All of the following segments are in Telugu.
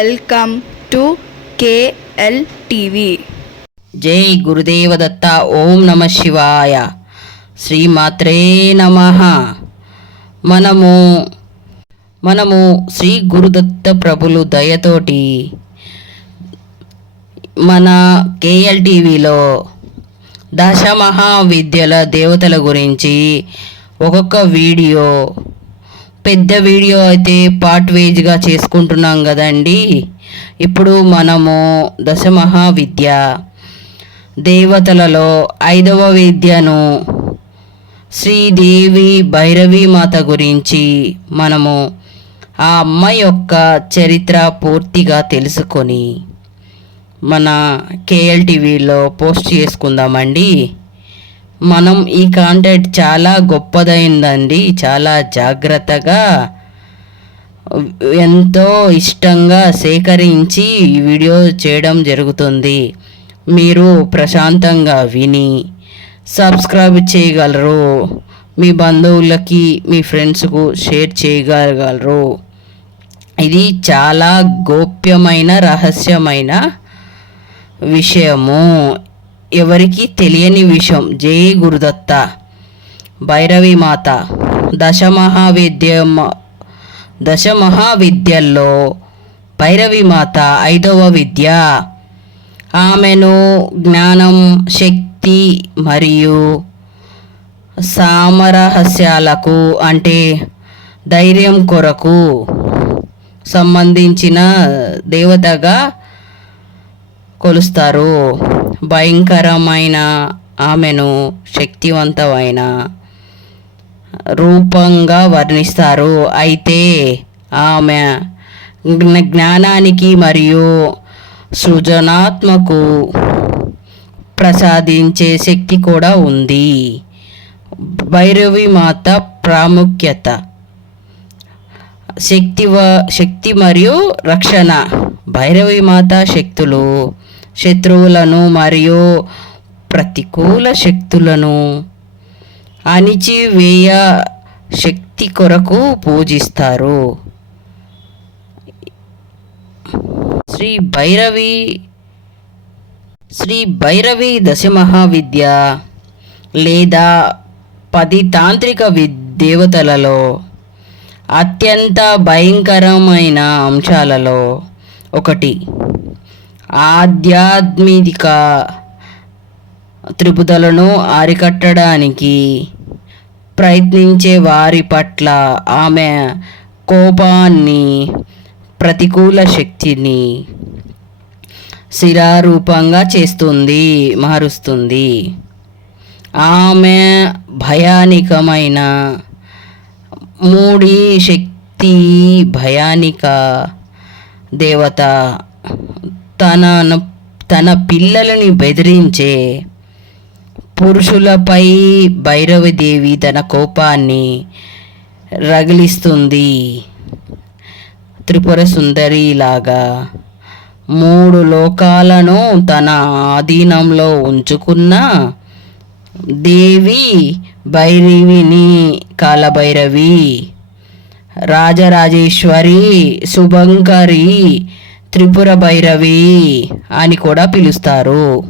వెల్కమ్ టు కేఎల్ టీవీ జై గురుదేవదత్త ఓం నమ శివాయ. శ్రీమాత్రే నమ. మనము మనము శ్రీ గురుదత్త ప్రభులు దయతోటి మన కేఎల్ టీవీలో దశ మహావిద్యల దేవతల గురించి ఒక్కొక్క వీడియో పెద్ద వీడియో అయితే పార్ట్ వేజ్గా చేసుకుంటున్నాం కదండి. ఇప్పుడు మనము దశమహా విద్య దేవతలలో ఐదవ విద్యను శ్రీదేవి భైరవీ మాత గురించి మనము ఆ అమ్మ యొక్క చరిత్ర పూర్తిగా తెలుసుకొని మన కేఎల్ టీవీలో పోస్ట్ చేసుకుందామండి. మనం ఈ కాంటెంట్ చాలా గొప్పదైందండి. చాలా జాగ్రత్తగా ఎంతో ఇష్టంగా సేకరించి ఈ వీడియో చేయడం జరుగుతుంది. మీరు ప్రశాంతంగా విని సబ్స్క్రైబ్ చేయగలరు. మీ బంధువులకి మీ ఫ్రెండ్స్కు షేర్ చేయగలగలరు ఇది చాలా గోప్యమైన రహస్యమైన విషయము. ఎవరికి తెలియని విషయం. జై గురుదత్త. భైరవి మాత. దశ దశమహావిద్యల్లో దశ భైరవి మాత ఐదవ విద్య. ఆమెను జ్ఞానం శక్తి మరియు సామరహస్యాలకు అంటే ధైర్యం కొరకు సంబంధించిన దేవతగా కొలుస్తారు. భయంకరమైన ఆమెను శక్తివంతమైన రూపంగా వర్ణిస్తారు. అయితే ఆమె జ్ఞానానికి మరియు సృజనాత్మకు ప్రసాదించే శక్తి కూడా ఉంది. భైరవి మాత ప్రాముఖ్యత. శక్తి వ- శక్తి మరియు రక్షణ. భైరవి మాత శక్తులు శత్రువులను మరియు ప్రతికూల శక్తులను అణిచివేయ శక్తి కొరకు పూజిస్తారు. శ్రీ భైరవి శ్రీ భైరవి దశమహావిద్య లేదా పది తాంత్రిక వి దేవతలలో అత్యంత భయంకరమైన అంశాలలో ఒకటి. ఆధ్యాత్మిక త్రిపుదలను అరికట్టడానికి ప్రయత్నించే వారి పట్ల ఆమె కోపాన్ని ప్రతికూల శక్తిని శిరారూపంగా చేస్తుంది మారుస్తుంది. ఆమె భయానికమైన మూడి శక్తి భయానిక దేవత తన తన పిల్లలని బెదిరించే పురుషులపై భైరవదేవి తన కోపాన్ని రగిలిస్తుంది. త్రిపుర సుందరి లాగా మూడు లోకాలను తన ఆధీనంలో ఉంచుకున్న దేవి భైరవిని కాలభైరవి రాజరాజేశ్వరి శుభంకరి త్రిపుర భైరవి అని కూడా పిలుస్తారు.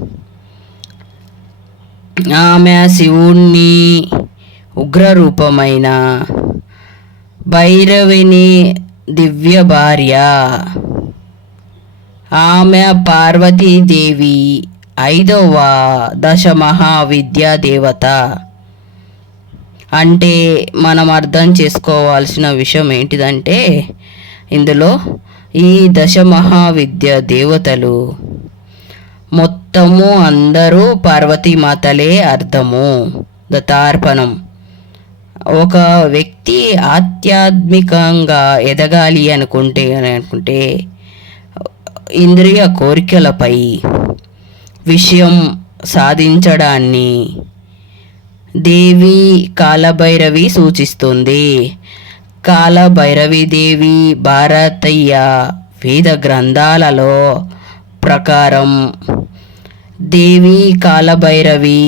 ఆమె శివుణ్ణి ఉగ్రరూపమైన భైరవిని దివ్య భార్య. ఆమె పార్వతీదేవి ఐదవ దశ మహావిద్యా దేవత. అంటే మనం అర్థం చేసుకోవాల్సిన విషయం ఏంటిదంటే ఇందులో ఈ దశ మహావిద్య దేవతలు. మొత్తము అందరూ పార్వతీమాతలే అర్థము దతార్పణం ఒక వ్యక్తి ఆధ్యాత్మికంగా ఎదగాలి అనుకుంటే అని అనుకుంటే ఇంద్రియ కోరికలపై విషయం సాధించడాన్ని దేవి కాలభైరవి సూచిస్తుంది. కాలభైరవి దేవి భారతీయ వేద గ్రంథాలలో ప్రకారం దేవి కాలభైరవి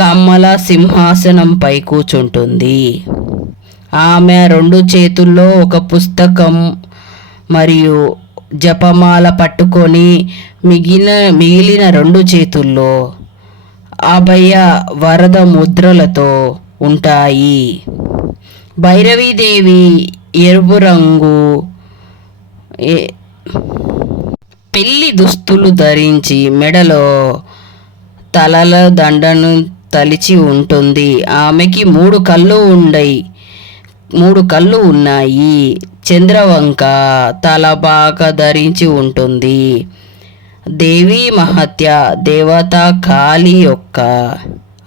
కమ్మల సింహాసనంపై కూర్చుంటుంది ఆమె రెండు చేతుల్లో ఒక పుస్తకం మరియు జపమాల పట్టుకొని మిగిలిన మిగిలిన రెండు చేతుల్లో అభయ వరద ముద్రలతో ఉంటాయి. భైరవీదేవి ఎరుపు రంగు ఏ- పెళ్ళి దుస్తులు ధరించి మెడలో తలల దండను తలిచి ఉంటుంది. ఆమెకి మూడు కళ్ళు ఉండయి మూడు కళ్ళు ఉన్నాయి. చంద్రవంక తల బాగా ధరించి ఉంటుంది. దేవి మహత్య దేవత కాళి యొక్క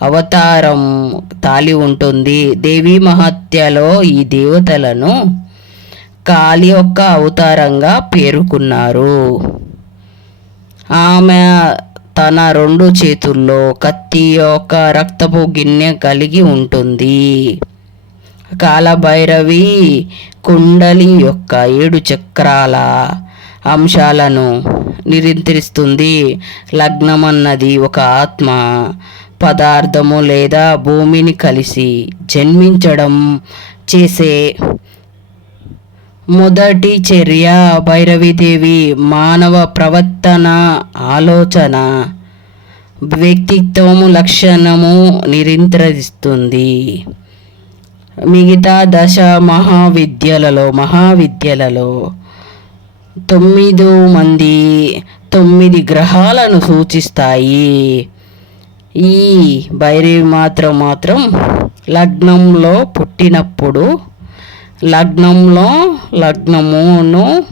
అవతారం తాలి ఉంటుంది. దేవి మహత్యలో ఈ దేవతలను కాళి యొక్క అవతారంగా పేర్కొన్నారు. ఆమె తన రెండు చేతుల్లో కత్తి యొక్క రక్తపు గిన్నె కలిగి ఉంటుంది. కాలభైరవి కుండలి యొక్క ఏడు చక్రాల అంశాలను నిరంతరిస్తుంది లగ్నం అన్నది ఒక ఆత్మ పదార్థము లేదా భూమిని కలిసి జన్మించడం చేసే మొదటి చర్య భైరవీదేవి మానవ ప్రవర్తన ఆలోచన వ్యక్తిత్వము లక్షణము నిరంతరిస్తుంది మిగతా దశ మహావిద్యలలో మహావిద్యలలో తొమ్మిది మంది తొమ్మిది గ్రహాలను సూచిస్తాయి. ఈ భైరవి మాత్రం మాత్రం లగ్నంలో పుట్టినప్పుడు లగ్నంలో లగ్నమును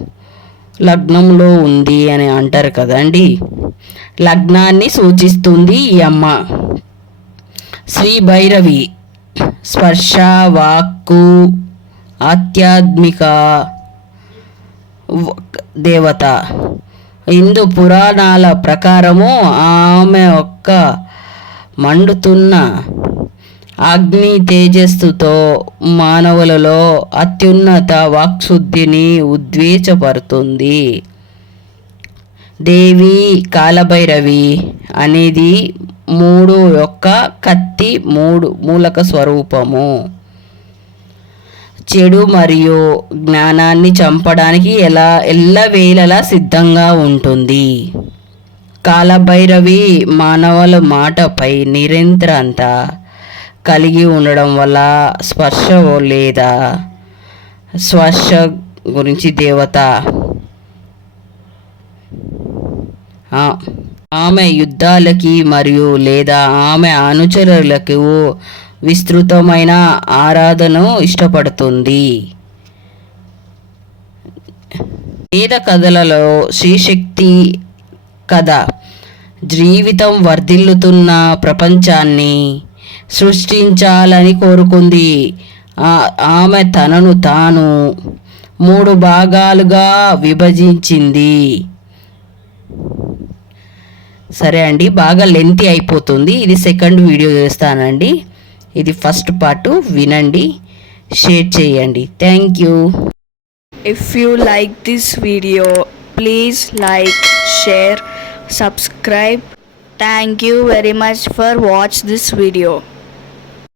లగ్నంలో ఉంది అని అంటారు కదండి. లగ్నాన్ని సూచిస్తుంది ఈ అమ్మ. శ్రీ భైరవి స్పర్శ వాక్కు ఆధ్యాత్మిక దేవత. హిందూ పురాణాల ప్రకారము ఆమె ఒక్క మండుతున్న అగ్ని తేజస్సుతో మానవులలో అత్యున్నత వాక్శుద్ధిని ఉద్వేచపరుతుంది. దేవి కాలభైరవి అనేది మూడు యొక్క కత్తి మూడు మూలక స్వరూపము. చెడు మరియు జ్ఞానాన్ని చంపడానికి ఎలా ఎల్లవేళలా సిద్ధంగా ఉంటుంది. కాలభైరవి మానవుల మాటపై నిరంతరంత కలిగి ఉండడం వల్ల స్పర్శ లేదా స్పర్శ గురించి దేవత ఆమె యుద్ధాలకి మరియు లేదా ఆమె అనుచరులకు విస్తృతమైన ఆరాధనను ఇష్టపడుతుంది. వేద కథలలో శ్రీశక్తి కథ జీవితం వర్ధిల్లుతున్న ప్రపంచాన్ని సృష్టించాలని కోరుకుంది. ఆ- ఆమె తనను తాను మూడు భాగాలుగా విభజించింది. సరే అండి బాగా లెంతి అయిపోతుంది. ఇది సెకండ్ వీడియో చేస్తానండి. ఇది ఫస్ట్ పార్ట్ వినండి షేర్ చేయండి. Thank you if you like this video please like share subscribe. Thank you very much for watch this video.